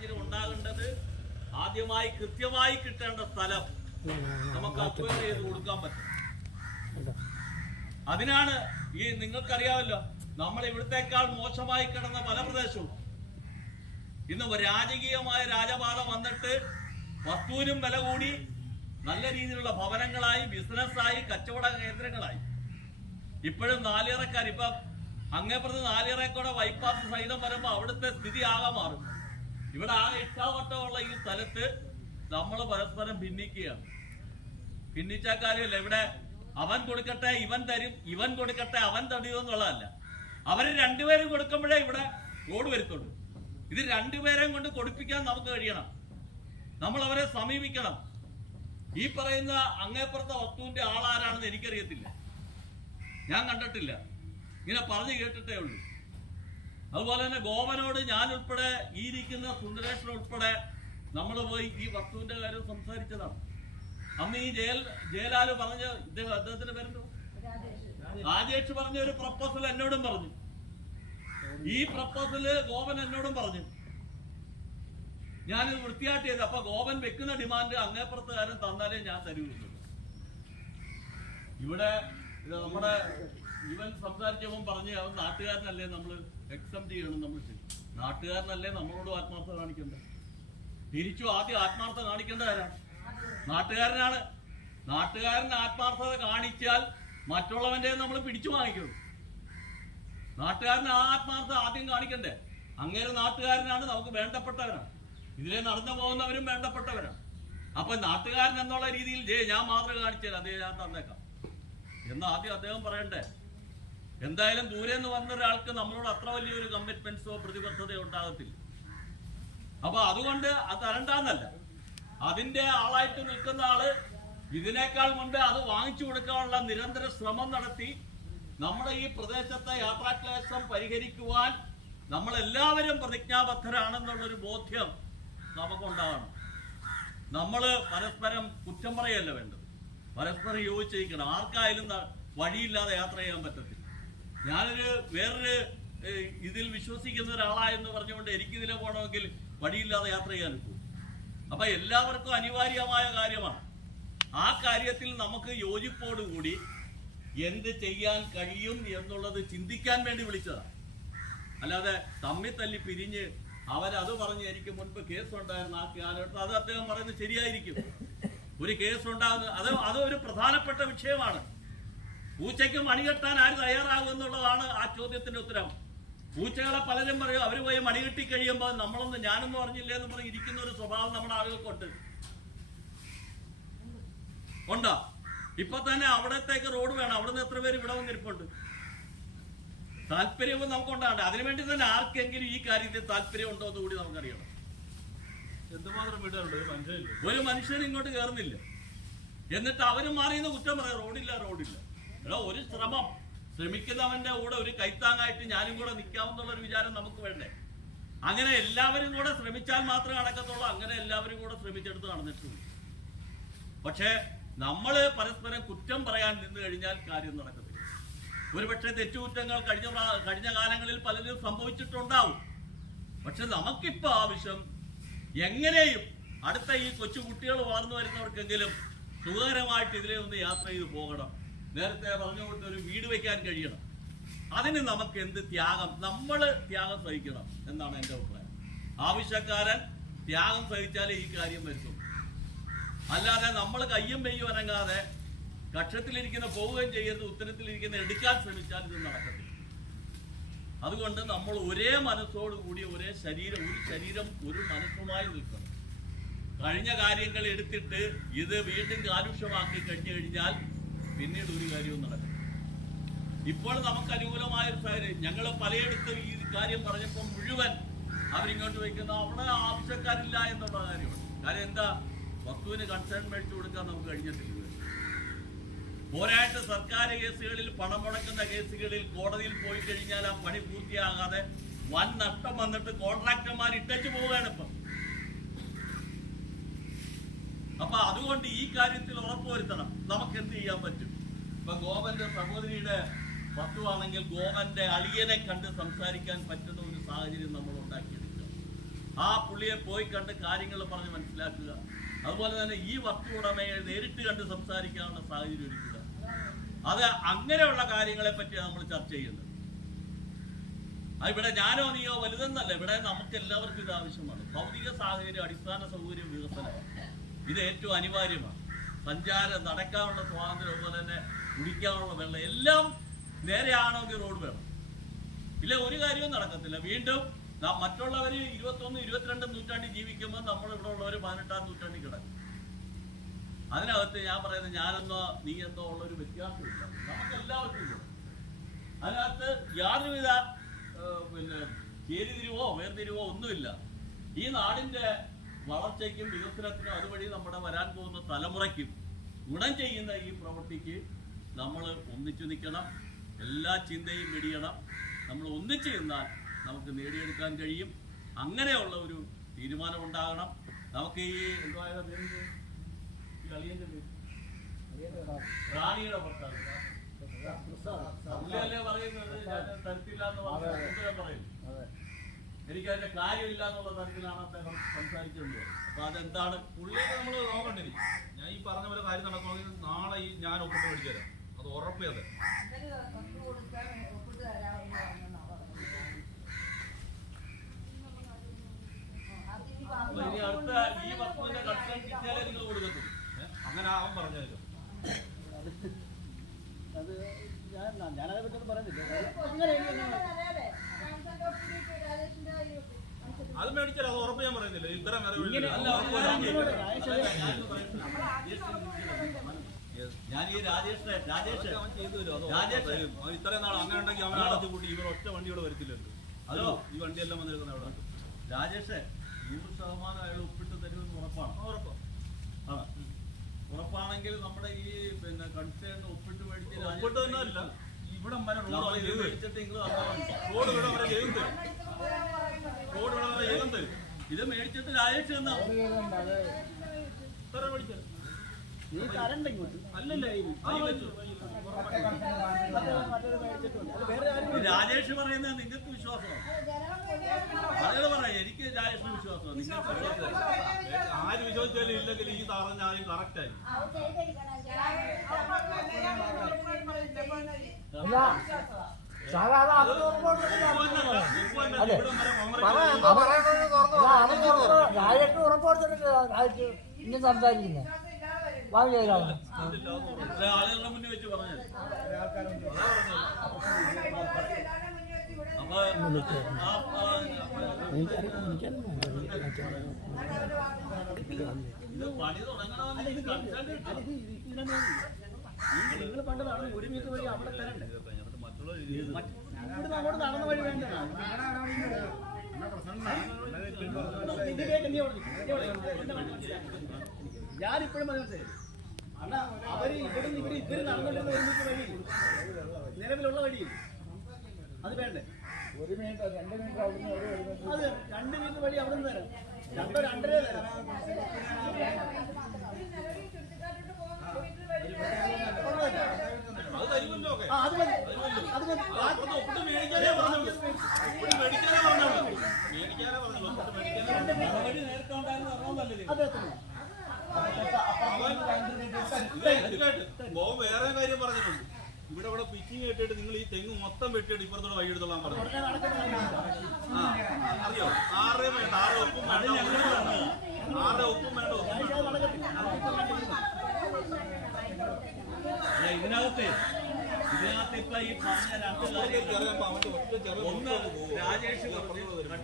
സാഹചര്യം ഉണ്ടാകേണ്ടത് ആദ്യമായി കൃത്യമായി കിട്ടേണ്ട സ്ഥലം നമുക്ക് അക്വയർ ചെയ്ത് കൊടുക്കാൻ പറ്റും. അതിനാണ് ഈ നിങ്ങൾക്കറിയാമല്ലോ നമ്മൾ ഇവിടത്തേക്കാൾ മോശമായി കിടന്ന പല പ്രദേശവും. ഇന്ന് രാജകീയമായ രാജപാത വന്നിട്ട് വസ്തുവിനും വില കൂടി നല്ല രീതിയിലുള്ള ഭവനങ്ങളായി ബിസിനസ്സായി കച്ചവട കേന്ദ്രങ്ങളായി. ഇപ്പോഴും നാലിയറക്കാർ ഇപ്പം അങ്ങേപ്പുറത്ത് നാലിയറക്കൂടെ വൈപ്പാസ് സഹിതം വരുമ്പോൾ അവിടുത്തെ സ്ഥിതി ആകെ മാറും. ഇവിടെ ആകെ ഇഷ്ടാവട്ടമുള്ള ഈ സ്ഥലത്ത് നമ്മൾ പരസ്പരം ഭിന്നിക്കുകയാണ്. ഭിന്നിച്ച കാര്യമല്ല ഇവിടെ അവൻ കൊടുക്കട്ടെ ഇവൻ തരും ഇവൻ കൊടുക്കട്ടെ അവൻ തടിയോ എന്നുള്ളതല്ല. അവർ രണ്ടുപേരും കൊടുക്കുമ്പോഴേ ഇവിടെ റോഡ് വരുത്തുള്ളൂ. ഇത് രണ്ടുപേരെയും കൊണ്ട് കൊടുപ്പിക്കാൻ നമുക്ക് കഴിയണം. നമ്മൾ അവരെ സമീപിക്കണം. ഈ പറയുന്ന അങ്ങേപ്പുറത്തെ വസ്തുവിന്റെ ആളാരാണെന്ന് എനിക്കറിയത്തില്ല. ഞാൻ കണ്ടിട്ടില്ല. ഇങ്ങനെ പറഞ്ഞു കേട്ടിട്ടേ ഉള്ളൂ. അതുപോലെ തന്നെ ഗോപനോട് ഞാൻ ഉൾപ്പെടെ ഈ ഇരിക്കുന്ന സുന്ദരേഷൻ ഉൾപ്പെടെ നമ്മൾ പോയി ഈ വസ്തുവിന്റെ കാര്യം സംസാരിച്ചതാണ്. അന്ന് ഈ ജയൽ ജയലാൽ പറഞ്ഞ ഇദ്ദേഹം അദ്ദേഹത്തിന്റെ പേരുണ്ടോ രാജേഷ്. പറഞ്ഞ ഒരു പ്രപ്പോസൽ എന്നോടും പറഞ്ഞു. ഈ പ്രപ്പോസൽ ഗോപൻ എന്നോടും പറഞ്ഞു. ഞാനിത് വൃത്തിയായിട്ട് ചെയ്ത്. അപ്പൊ ഗോപൻ വെക്കുന്ന ഡിമാൻഡ് അങ്ങേപ്പുറത്തുകാരൻ തന്നാലേ ഞാൻ തരുള്ളൂ. ഇവിടെ നമ്മുടെ ഇവൻ സംസാരിച്ചപ്പോൾ പറഞ്ഞു അവൻ നാട്ടുകാരനല്ലേ നമ്മൾ എക്സംപ്റ്റ് ചെയ്യണം നമ്മൾ ചെയ്യും. നാട്ടുകാരനല്ലേ നമ്മളോട് ആത്മാർത്ഥത കാണിക്കേണ്ടത്? തിരിച്ചു ആദ്യം ആത്മാർത്ഥത കാണിക്കേണ്ട ആരാണ്? നാട്ടുകാരനാണ്. നാട്ടുകാരൻ ആത്മാർത്ഥത കാണിച്ചാൽ മറ്റുള്ളവന്റെ നമ്മൾ പിടിച്ചു വാങ്ങിക്കുള്ളൂ നാട്ടുകാരൻ ആ ആത്മാർത്ഥത ആദ്യം കാണിക്കണ്ടേ? അങ്ങനെ നാട്ടുകാരനാണ് നമുക്ക് വേണ്ടപ്പെട്ടവരാണ്. ഇതിലെ നടന്നു പോകുന്നവരും വേണ്ടപ്പെട്ടവരാണ്. അപ്പൊ നാട്ടുകാരൻ എന്നുള്ള രീതിയിൽ ജയ ഞാൻ മാത്രം കാണിച്ചാൽ അതേ ഞാൻ തന്നേക്കാം. എന്ന് ആദ്യം അദ്ദേഹം പറയണ്ടേ? എന്തായാലും ദൂരെ നിന്ന് വന്ന ഒരാൾക്ക് നമ്മളോട് അത്ര വലിയൊരു കമ്മിറ്റ്മെന്റ്സോ പ്രതിബദ്ധതയോ ഉണ്ടാകത്തില്ല. അപ്പൊ അതുകൊണ്ട് അത് തരണ്ടെന്നല്ല അതിന്റെ ആളായിട്ട് നിൽക്കുന്ന ആൾ ഇതിനേക്കാൾ മുൻപ് അത് വാങ്ങിച്ചു കൊടുക്കാനുള്ള നിരന്തര ശ്രമം നടത്തി നമ്മുടെ ഈ പ്രദേശത്തെ യാത്രാക്ലേശം പരിഹരിക്കുവാൻ നമ്മൾ എല്ലാവരും പ്രതിജ്ഞാബദ്ധരാണെന്നുള്ളൊരു ബോധ്യം നമുക്കുണ്ടാവണം. നമ്മൾ പരസ്പരം കുറ്റം പറയല്ല വേണ്ടത്. പരസ്പരം യോജിച്ചിരിക്കണം. ആർക്കായാലും വഴിയില്ലാതെ യാത്ര ചെയ്യാൻ പറ്റത്തില്ല. ഞാനൊരു വേറൊരു ഇതിൽ വിശ്വസിക്കുന്ന ഒരാളായെന്ന് പറഞ്ഞുകൊണ്ട് എനിക്കിതിലെ പോകണമെങ്കിൽ വഴിയില്ലാതെ യാത്ര ചെയ്യാൻ പോകും അപ്പൊ എല്ലാവർക്കും അനിവാര്യമായ കാര്യമാണ്. ആ കാര്യത്തിൽ നമുക്ക് യോജിപ്പോടുകൂടി എന്ത് ചെയ്യാൻ കഴിയും എന്നുള്ളത് ചിന്തിക്കാൻ വേണ്ടി വിളിച്ചതാണ് അല്ലാതെ തമ്മി തല്ലി പിരിഞ്ഞ് അവരത് പറഞ്ഞ് എനിക്ക് മുൻപ് കേസ് ഉണ്ടായിരുന്നു ആ കാലഘട്ടം അത് അദ്ദേഹം പറയുന്നത് ശരിയായിരിക്കും. ഒരു കേസ് ഉണ്ടാകുന്ന അത് അത് ഒരു പ്രധാനപ്പെട്ട വിഷയമാണ്. പൂച്ചയ്ക്ക് മണികെട്ടാൻ ആര് തയ്യാറാകും എന്നുള്ളതാണ് ആ ചോദ്യത്തിന്റെ ഉത്തരം. പൂച്ചകളെ പലരും പറയും അവർ പോയി മണികെട്ടി കഴിയുമ്പോൾ നമ്മളൊന്ന് ഞാനൊന്നും അറിഞ്ഞില്ലേ എന്ന് പറഞ്ഞ് ഇരിക്കുന്ന ഒരു സ്വഭാവം നമ്മുടെ ആളുകൾക്കുണ്ട്. ഉണ്ടോ? ഇപ്പൊ തന്നെ അവിടത്തേക്ക് റോഡ് വേണം. അവിടുന്ന് എത്ര പേര് ഇവിടെ വന്നിരിപ്പുണ്ട്? താല്പര്യവും നമുക്കുണ്ടാകണ്ട. അതിനുവേണ്ടി തന്നെ ആർക്കെങ്കിലും ഈ കാര്യത്തിൽ താല്പര്യം ഉണ്ടോ എന്ന് കൂടി നമുക്കറിയണം. എന്തുമാത്രം വീടുകളുണ്ട് ഒരു മനുഷ്യൻ മനുഷ്യനും ഇങ്ങോട്ട് കയറുന്നില്ല എന്നിട്ട് അവരും മാറിയെന്ന് കുറ്റം പറയാം. റോഡില്ല റോഡില്ല. എടാ ഒരു ശ്രമം. ശ്രമിക്കുന്നവന്റെ കൂടെ ഒരു കൈത്താങ്ങായിട്ട് ഞാനും കൂടെ നിൽക്കാമെന്നുള്ള ഒരു വിചാരം നമുക്ക് വേണ്ടേ? അങ്ങനെ എല്ലാവരും കൂടെ ശ്രമിച്ചാൽ മാത്രമേ നടക്കത്തുള്ളൂ. അങ്ങനെ എല്ലാവരും കൂടെ ശ്രമിച്ചെടുത്ത് നടന്നിട്ടുള്ളൂ. പക്ഷേ നമ്മൾ പരസ്പരം കുറ്റം പറയാൻ നിന്ന് കഴിഞ്ഞാൽ കാര്യം നടക്കത്തില്ല. ഒരുപക്ഷെ തെറ്റുകുറ്റങ്ങൾ കഴിഞ്ഞ കഴിഞ്ഞ കാലങ്ങളിൽ പലരും സംഭവിച്ചിട്ടുണ്ടാവും. പക്ഷെ നമുക്കിപ്പോ ആവശ്യം എങ്ങനെയും അടുത്ത ഈ കൊച്ചു കുട്ടികൾ വളർന്നു വരുന്നവർക്കെങ്കിലും സുഖകരമായിട്ട് ഇതിലെ ഒന്ന് യാത്ര ചെയ്ത് പോകണം. നേരത്തെ പറഞ്ഞു കൊടുത്ത ഒരു വീട് വെക്കാൻ കഴിയണം. അതിന് നമുക്ക് എന്ത് ത്യാഗം? നമ്മൾ ത്യാഗം സഹിക്കണം എന്നാണ് എന്റെ അഭിപ്രായം. ആവശ്യക്കാരൻ ത്യാഗം സഹിച്ചാലേ ഈ കാര്യം വരുത്തും അല്ലാതെ നമ്മൾ കയ്യും പെയ്യും അനങ്ങാതെ കക്ഷത്തിലിരിക്കുന്ന പോവുകയും ചെയ്യരുത് ഉത്തരത്തിലിരിക്കുന്ന എടുക്കാൻ ശ്രമിച്ചാൽ ഇത് നടക്കത്തില്ല. അതുകൊണ്ട് നമ്മൾ ഒരേ മനസ്സോട് കൂടി ഒരേ ശരീരം ഒരു ശരീരം ഒരു മനസ്സുമായി നിൽക്കണം. കഴിഞ്ഞ കാര്യങ്ങൾ എടുത്തിട്ട് ഇത് വീണ്ടും കാലുഷ്യമാക്കി കഴിഞ്ഞു കഴിഞ്ഞാൽ പിന്നീട് ഒരു കാര്യവും നടക്കും ഇപ്പോൾ നമുക്ക് അനുകൂലമായ ഒരു സാഹചര്യം. ഞങ്ങൾ പലയിടത്തും ഈ കാര്യം പറഞ്ഞപ്പോൾ മുഴുവൻ അവരിങ്ങോട്ട് വയ്ക്കുന്ന അവിടെ ആവശ്യക്കാരില്ല എന്നുള്ള കാര്യമാണ്. കാര്യം എന്താ? വസ്തുവിന് കൺസേൺ മേടിച്ചു കൊടുക്കാൻ നമുക്ക് കഴിഞ്ഞിട്ടില്ല. പോരായിട്ട് സർക്കാർ കേസുകളിൽ പണം മുടക്കുന്ന കേസുകളിൽ കോടതിയിൽ പോയി കഴിഞ്ഞാൽ ആ പണി പൂർത്തിയാകാതെ വൻ നഷ്ടം വന്നിട്ട് കോൺട്രാക്ടർമാർ ഇട്ടച്ചു പോവുകയാണ് ഇപ്പം. അപ്പൊ അതുകൊണ്ട് ഈ കാര്യത്തിൽ ഉറപ്പുവരുത്തണം. നമുക്ക് എന്ത് ചെയ്യാൻ പറ്റും? ഇപ്പൊ ഗോവന്റെ സഹോദരിയുടെ വസ്തുവാണെങ്കിൽ ഗോവന്റെ അളിയനെ കണ്ട് സംസാരിക്കാൻ പറ്റുന്ന ഒരു സാഹചര്യം നമ്മൾ ഉണ്ടാക്കിയെടുക്കുക. ആ പുള്ളിയെ പോയി കണ്ട് കാര്യങ്ങൾ പറഞ്ഞ് മനസ്സിലാക്കുക. അതുപോലെ തന്നെ ഈ വസ്തു ഉടമയെ നേരിട്ട് കണ്ട് സംസാരിക്കാനുള്ള സാഹചര്യം ഒരുക്കുക. അത് അങ്ങനെയുള്ള കാര്യങ്ങളെ പറ്റിയാണ് നമ്മൾ ചർച്ച ചെയ്യുന്നത്. ഇവിടെ ഞാനോ നീയോ വലുതെന്നല്ല. ഇവിടെ നമുക്ക് എല്ലാവർക്കും ഇത് ആവശ്യമാണ്. ഭൗതിക സാഹചര്യം അടിസ്ഥാന സൗകര്യം വികസനം. ഇത് ഏറ്റവും അനിവാര്യമാണ്. സഞ്ചാരം നടക്കാനുള്ള സ്വാതന്ത്ര്യം അതുപോലെ തന്നെ കുടിക്കാനുള്ള വെള്ളം എല്ലാം നേരെയാണെങ്കിൽ റോഡ് വേണം. ഇല്ല ഒരു കാര്യവും നടക്കത്തില്ല. വീണ്ടും നാം മറ്റുള്ളവർ ഇരുപത്തൊന്ന് ഇരുപത്തിരണ്ടും നൂറ്റാണ്ടി ജീവിക്കുമ്പോൾ നമ്മൾ ഇവിടെ ഉള്ളവർ പതിനെട്ടാം നൂറ്റാണ്ടി കിടക്കും. അതിനകത്ത് ഞാൻ പറയുന്നത് ഞാനെന്നോ നീ എന്തോ ഉള്ള ഒരു വ്യത്യാസമില്ല. നമുക്ക് എല്ലാവർക്കും അതിനകത്ത് യാതൊരുവിധ പിന്നെ ചേരിതിരിവോ വേർതിരിവോ ഒന്നുമില്ല. ഈ നാടിന്റെ വളർച്ചയ്ക്കും വികസനത്തിനും അതുവഴി നമ്മുടെ വരാൻ പോകുന്ന തലമുറയ്ക്കും ഗുണം ചെയ്യുന്ന ഈ പ്രവൃത്തിക്ക് നമ്മൾ ഒന്നിച്ചു നിൽക്കണം എല്ലാ ചിന്തയും വെടിയണം. നമ്മൾ ഒന്നിച്ചു നിന്നാൽ നമുക്ക് നേടിയെടുക്കാൻ കഴിയും. അങ്ങനെയുള്ള ഒരു തീരുമാനം ഉണ്ടാകണം. നമുക്ക് ഈ റാണിയുടെ ഭർത്താവ്. എനിക്ക് അതിന്റെ കാര്യമില്ല എന്നുള്ള തരത്തിലാണ് അദ്ദേഹം സംസാരിച്ചത് അപ്പൊ അതെന്താണ്? പുള്ളിയൊക്കെ നമ്മൾ നോക്കണ്ടേ ഞാൻ ഈ പറഞ്ഞ പോലെ കാര്യം നടക്കുവാണെങ്കിൽ നാളെ ഈ ഞാൻ ഒപ്പിട്ട് മേടിച്ചു തരാം അത് ഉറപ്പേ ഇനി അടുത്ത ഈ വസ്തുവിന്റെ കട്ടം കിട്ടിയാലേ നിങ്ങൾ അങ്ങനെ അവൻ പറഞ്ഞല്ലോ അത് ഞാൻ ഞാനതിനെ പറ്റി ഒന്നും പറയുന്നില്ല അത് മേടിച്ചാൽ അത് ഉറപ്പ് ഞാൻ പറയുന്നില്ല. ഇത്രയും ഞാൻ ഈ രാജേഷ് രാജേഷ് രാജേഷ്. ഇത്രയും നാൾ അങ്ങനെ ഉണ്ടെങ്കിൽ അവൻ അടച്ചു കൂട്ടി ഇവർ ഒറ്റ വണ്ടി ഇവിടെ വരത്തില്ലല്ലോ. അതോ ഈ വണ്ടിയെല്ലാം വന്നിരിക്കുന്ന അവിടെ രാജേഷ് നൂറ് ശതമാനം അയാൾ ഒപ്പിട്ട് തരുമെന്ന് ഉറപ്പാണ്? ഉറപ്പാണ്. ഉറപ്പാണെങ്കിൽ നമ്മുടെ ഈ പിന്നെ കൺസേൺ ഒപ്പിട്ട് മേടിച്ച് ഒപ്പിട്ട് തന്നെ അല്ല. ഇവിടെ വരെ റോഡ് മേടിച്ചിട്ട് റോഡ് ഇവിടെ വരെ തരും. റോഡ് ഇവിടെ വരെ തരും. ഇത് മേടിച്ചിട്ട് രാജേഷ് എന്നാ? ഇത്ര മേടിച്ചത്? നീ തരണ്ട ഇങ്ങോട്ട്. ആരും രാജേഷ് പറയുന്നത് നിങ്ങൾക്ക് വിശ്വാസമാണ്? ആളുകൾ പറയാം എനിക്ക് രാജേഷിന് വിശ്വാസമാണ്? നിങ്ങൾക്ക് ആര് വിശ്വസിച്ചാലും ഇല്ലെങ്കിൽ ഈ സാധനം ഞാൻ കറക്റ്റായി അതെ. രാജേട്ട് ഉറപ്പുകൊടുത്തിട്ടില്ല രാജേട്ട് ഇനി സംസാരിക്കുന്നത് കൺസേൺ കിട്ടണം. നിങ്ങൾ പണ്ട് നടന്ന് ഒരു മീറ്റർ വഴി അവിടെ തരണ്ടേ ഇവിടുന്ന് അങ്ങോട്ട് നടന്ന വഴി വേണ്ട ഞാനിപ്പോഴും മനസ്സിലായി അണ്ണാ അവർ ഇവിടുന്ന് ഇവർ ഇവർ നടന്നുകൊണ്ടിരുന്ന ഒരു മീറ്റർ വഴി നിലവിലുള്ള വഴി അത് വേണ്ടേ? ഒരു മിനിറ്റ് രണ്ട് മിനിറ്റ് അവിടുന്ന് മിനിറ്റ് അത് രണ്ട് മീറ്റർ വഴി അവിടെ നിന്ന് തരാം. രണ്ടോ രണ്ടര തരാം. അത് അത് മതി. അത് മതി. അപ്പുറത്ത് ബോബ് വേറെ കാര്യം പറഞ്ഞിട്ടുണ്ട്. ഇവിടെ ഇവിടെ പിച്ചിങ് കേട്ടിട്ട് നിങ്ങൾ ഈ തെങ്ങ് മൊത്തം വെട്ടിയിട്ട് ഇപ്പുറത്തോടെ വഴി എടുത്തോളാൻ പറഞ്ഞു. അറിയോ? ആരുടെയും വേണ്ട ആരുടെ ഒപ്പും വേണ്ട ആരുടെ ഒപ്പും വേണ്ട ഇതിനകത്ത് ഇതിനകത്ത് ഇപ്പൊ ഈ പറഞ്ഞ രണ്ട് കാര്യങ്ങൾ ഒന്ന് രാജേഷ് പറഞ്ഞു തരാം.